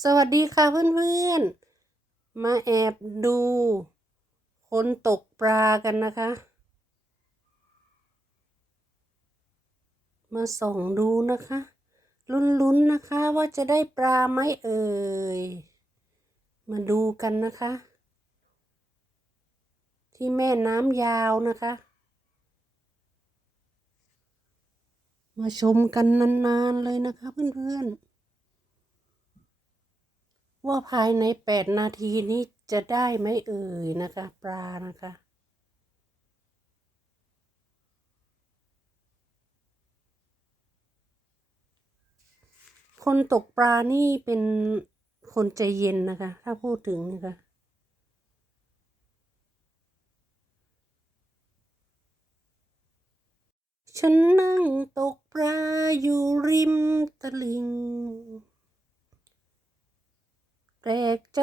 สวัสดีค่ะเพื่อนๆ มาแอบดู คนตกปลากันนะคะ มาส่องดูนะคะ ลุ้นๆนะคะว่าจะได้ปลาไหมเอ่ย มาดูกันนะคะ ที่แม่น้ำยาวนะคะ มาชมกันนานๆเลยนะคะเพื่อนๆ ว่าภายในแปดนาทีนี้จะได้ไหมเอ่ยนะคะ ปลานะคะ คนตกปลานี่เป็นคนใจเย็นนะคะ ถ้าพูดถึงนะคะฉันนั่งตกปลาอยู่ริมตลิ่ง แปลกใจ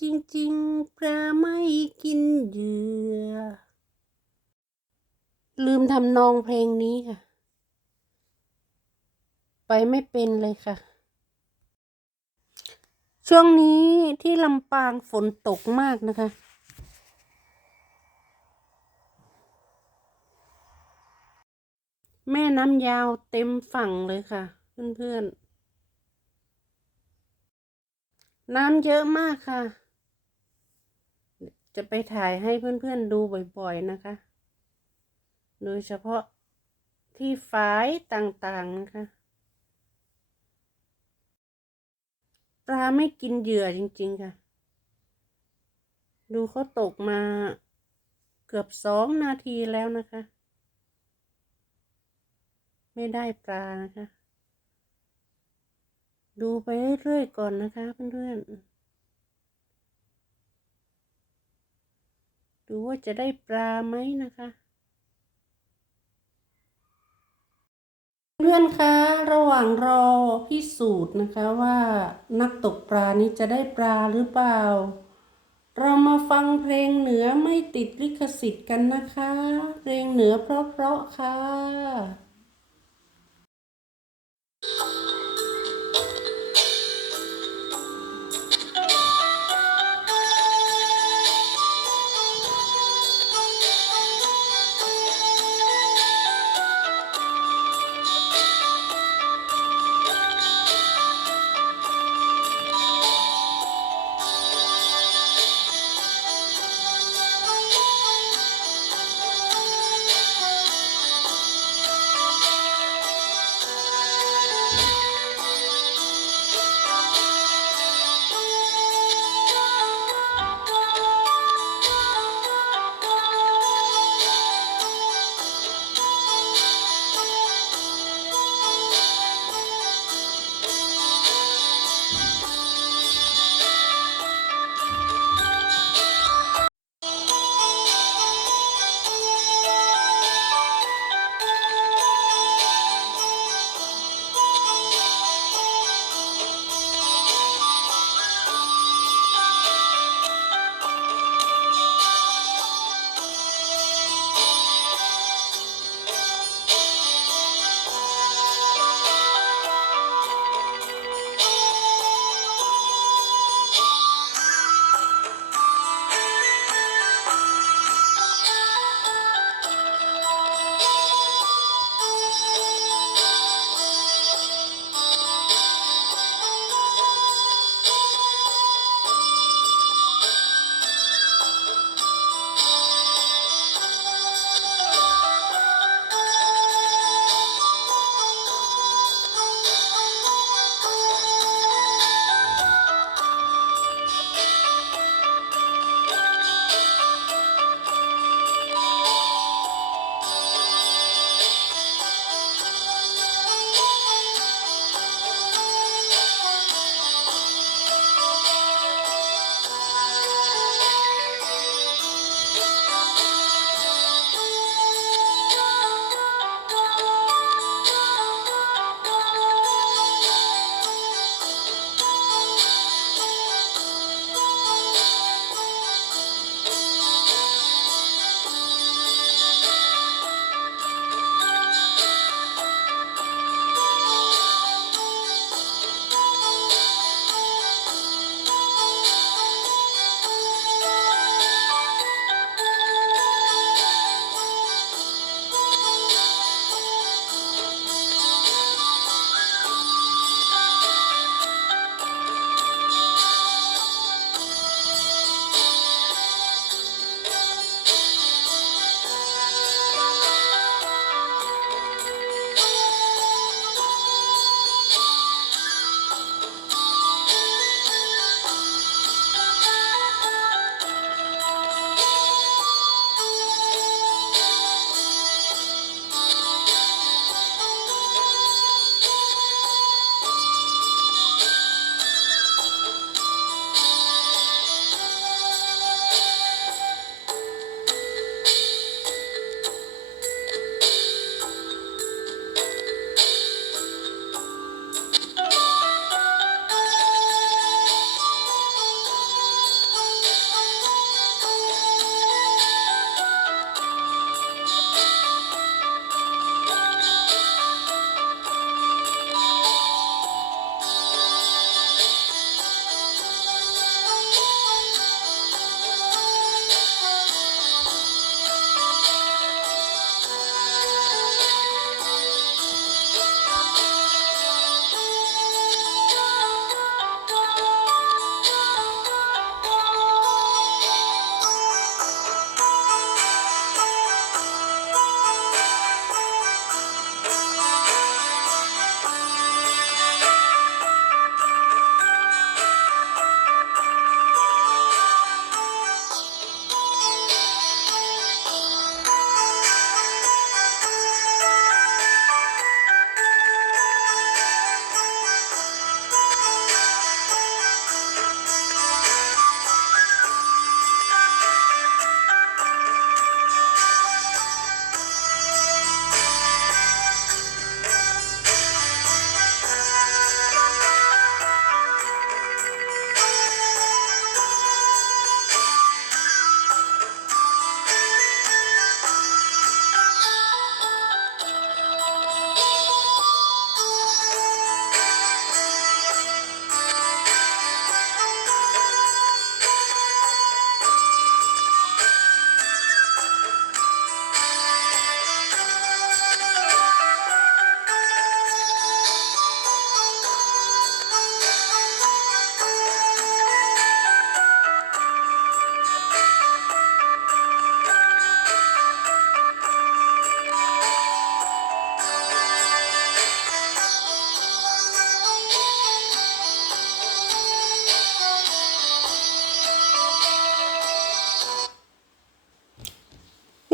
จริงๆปลาไม่กินเหยื่อ ลืมทำนองเพลงนี้ค่ะ ไปไม่เป็นเลยค่ะ ช่วงนี้ที่ลำปางฝนตกมากนะคะ แม่น้ำยาวเต็มฝั่งเลยค่ะ เพื่อนๆ น้ำเยอะมากค่ะ จะไปถ่ายให้เพื่อนๆดูบ่อยๆนะคะ โดยเฉพาะที่ฝายต่างๆนะคะ ปลาไม่กินเหยื่อจริงๆค่ะ ดูเขาตกมาเกือบสองนาทีแล้วนะคะ ไม่ได้ปลานะคะ ดูไปเรื่อยๆก่อนนะคะเพื่อนๆ ดูว่าจะได้ปลาไหมนะคะ เพื่อนคะระหว่างรอพิสูจน์นะคะว่านักตกปลานี้จะได้ปลาหรือเปล่า เรามาฟังเพลงเหนือไม่ติดลิขสิทธิ์กันนะคะ เพลงเหนือเพราะๆค่ะ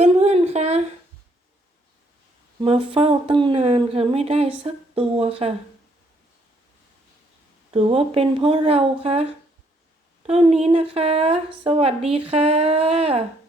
เพื่อนๆคะมาเฝ้าตั้งนานค่ะ ไม่ได้สักตัวค่ะ หรือว่าเป็นเพราะเราคะ เท่านี้นะคะ สวัสดีค่ะ